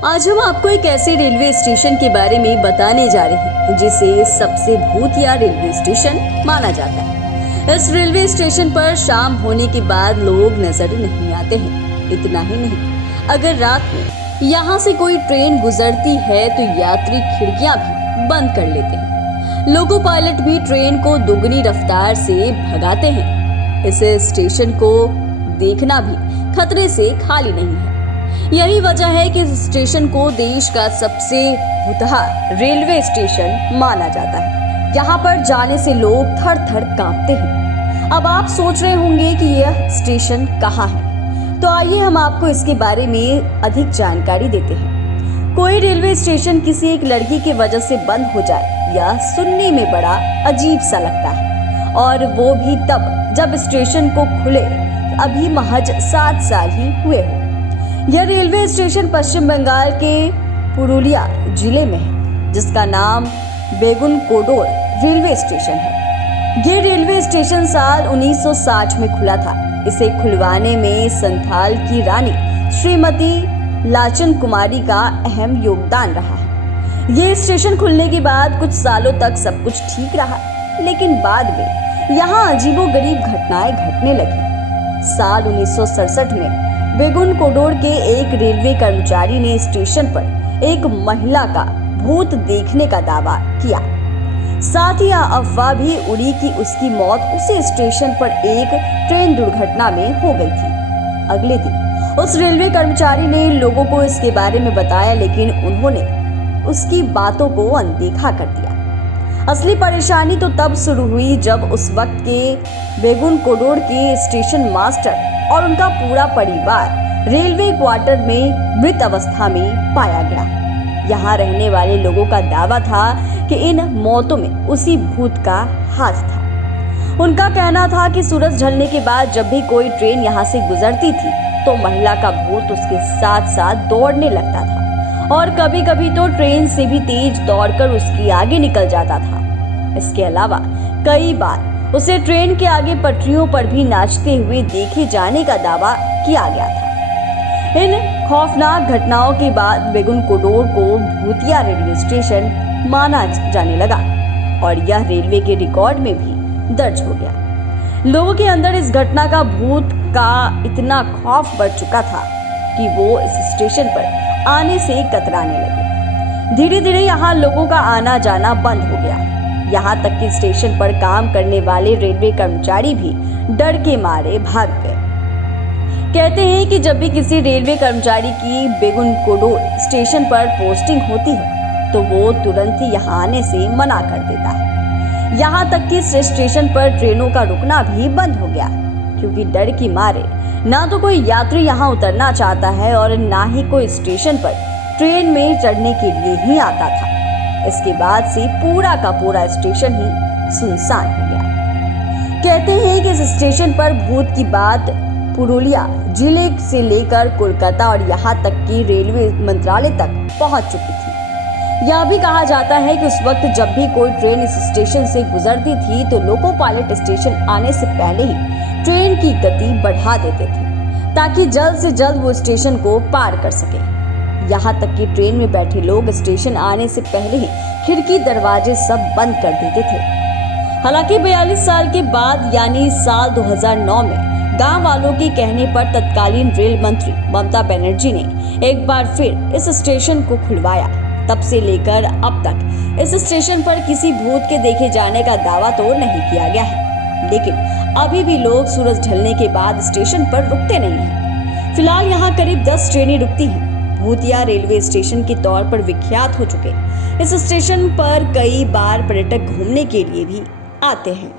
आज हम आपको एक ऐसे रेलवे स्टेशन के बारे में बताने जा रहे हैं जिसे सबसे भूतिया रेलवे स्टेशन माना जाता है। इस रेलवे स्टेशन पर शाम होने के बाद लोग नजर नहीं आते हैं। इतना ही नहीं, अगर रात में यहाँ से कोई ट्रेन गुजरती है तो यात्री खिड़कियां भी बंद कर लेते हैं। लोको पायलट भी ट्रेन को दुगनी रफ्तार से भगाते हैं। इस स्टेशन को देखना भी खतरे से खाली नहीं है। यही वजह है कि इस स्टेशन को देश का सबसे भूतहा रेलवे स्टेशन माना जाता है। यहाँ पर जाने से लोग थर थर कांपते हैं। अब आप सोच रहे होंगे कि यह स्टेशन कहाँ है, तो आइए हम आपको इसके बारे में अधिक जानकारी देते हैं। कोई रेलवे स्टेशन किसी एक लड़की की वजह से बंद हो जाए यह सुनने में बड़ा अजीब सा लगता है, और वो भी तब जब स्टेशन को खुले अभी महज 7 साल ही हुए हो। यह रेलवे स्टेशन पश्चिम बंगाल के पुरुलिया जिले में है, जिसका नाम बेगुनकोडोर रेलवे स्टेशन है। ये रेलवे स्टेशन साल 1960 में खुला था। इसे खुलवाने में संथाल की रानी श्रीमती लाचन कुमारी का अहम योगदान रहा है। ये स्टेशन खुलने के बाद कुछ सालों तक सब कुछ ठीक रहा, लेकिन बाद में यहाँ अजीबोगरीब घटनाएं घटने लगी। साल 1967 में बेगुनकोडोर के एक रेलवे कर्मचारी ने स्टेशन पर एक महिला का भूत देखने का दावा किया। साथ ही यह अफवाह भी उड़ी कि उसकी मौत उसी स्टेशन पर एक ट्रेन दुर्घटना में हो गई थी। अगले दिन उस रेलवे कर्मचारी ने लोगों को इसके बारे में बताया, लेकिन उन्होंने उसकी बातों को अनदेखा कर दिया। असली परेशानी तो तब शुरू हुई जब उस वक्त के बेगुनकोडोर के स्टेशन मास्टर और उनका पूरा परिवार रेलवे क्वार्टर में मृत अवस्था में पाया गया। यहाँ रहने वाले लोगों का दावा था कि इन मौतों में उसी भूत का हाथ था। उनका कहना था कि सूरज ढलने के बाद जब भी कोई ट्रेन यहाँ से गुजरती थी तो महिला का भूत उसके साथ साथ दौड़ने लगता था, और कभी कभी तो ट्रेन से भी तेज दौड़कर उसकी आगे निकल जाता था। इसके अलावा कई बार उसे ट्रेन के आगे पटरियों पर भी नाचते हुए देखे जाने का दावा किया गया था। इन खौफनाक घटनाओं के बाद बेगुनकोडोर को भूतिया रेलवे स्टेशन माना जाने लगा, और यह रेलवे के रिकॉर्ड में भी दर्ज हो गया। लोगों के अंदर इस घटना का भूत का इतना खौफ बढ़ चुका था कि वो इस स्टेशन पर आने से कतराने लगे। धीरे धीरे यहाँ लोगों का आना जाना बंद हो गया। यहाँ तक कि स्टेशन पर काम करने वाले रेलवे कर्मचारी भी डर के मारे भाग गए। कहते हैं कि जब भी किसी रेलवे कर्मचारी की बेगुनकोडोर स्टेशन पर पोस्टिंग होती है तो वो तुरंत ही यहाँ आने से मना कर देता है। यहाँ तक कि स्टेशन पर ट्रेनों का रुकना भी बंद हो गया, क्योंकि डर की मारे ना तो कोई यात्री यहाँ उतरना चाहता है और ना ही कोई स्टेशन पर ट्रेन में चढ़ने के लिए ही आता था। इसके बाद से पूरा का पूरा स्टेशन ही सुनसान हो गया। कहते हैं कि इस स्टेशन पर भूत की बात पुरुलिया जिले से लेकर कोलकाता और यहाँ तक कि रेलवे मंत्रालय तक पहुँच चुकी थी। यह भी कहा जाता है कि उस वक्त जब भी कोई ट्रेन इस स्टेशन से गुजरती थी तो लोको पायलट स्टेशन आने से पहले ही ट्रेन की गति बढ़ा देते थे, ताकि जल्द से जल्द वो स्टेशन को पार कर सके। यहाँ तक कि ट्रेन में बैठे लोग स्टेशन आने से पहले ही खिड़की दरवाजे सब बंद कर देते थे। हालांकि 42 साल के बाद यानी साल 2009 में गांव वालों के कहने पर तत्कालीन रेल मंत्री ममता बनर्जी ने एक बार फिर इस स्टेशन को खुलवाया। तब से लेकर अब तक इस स्टेशन पर किसी भूत के देखे जाने का दावा तो नहीं किया गया है, लेकिन अभी भी लोग सूरज ढलने के बाद स्टेशन पर रुकते नहीं हैं। फिलहाल यहाँ करीब 10 ट्रेनें रुकती हैं। भूतिया रेलवे स्टेशन के तौर पर विख्यात हो चुके इस स्टेशन पर कई बार पर्यटक घूमने के लिए भी आते हैं।